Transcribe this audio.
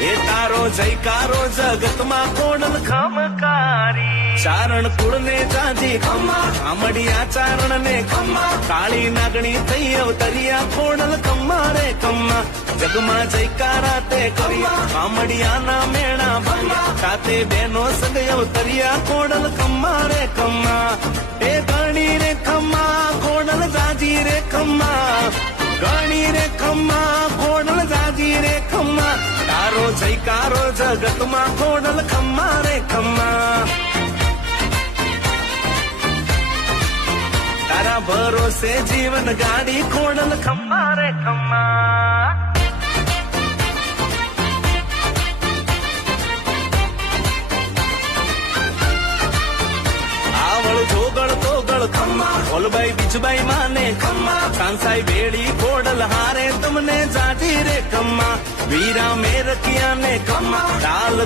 એ તારો જયકારો જગતમાં કોડલ ખમકારી ચારણ કુળને જાજી ખમ્મા આમડિયા ચારણ ને ખમ્મા કાળી નાગણી થઈ અવતરિયા કોડલ ખમ્મા રે ખમ્મા જગમાં જયકારા તે કર્યા આમડિયા ના મેણા ભર્યા સાથે બેનો સંગ અવતરિયા કોડલ ખમ્મા રે ખમ્મા એ ગણી રે ખમ્મા કોડલ જાજી રે ખમ્મા ગણી રે ખમ્મા કોડલ જાજી રે ખમ્મા તારો જયકારો જગતમાં કોડલ ખમ્મા રે ખમ્મા તારા ભરોસે જીવન ગાડી કોડલ ખમ્મા રે ખમ્મા આવળ જોગળ તોગળ ખમ્મા ઓલબાઈ બીજબાઈ માને ખમ્મા કાંસાઈ બેડી કોડલ હારે તમને જાજી રે ખમ્મા વીરા મેરકિયા ને ખમ્મા ડાલ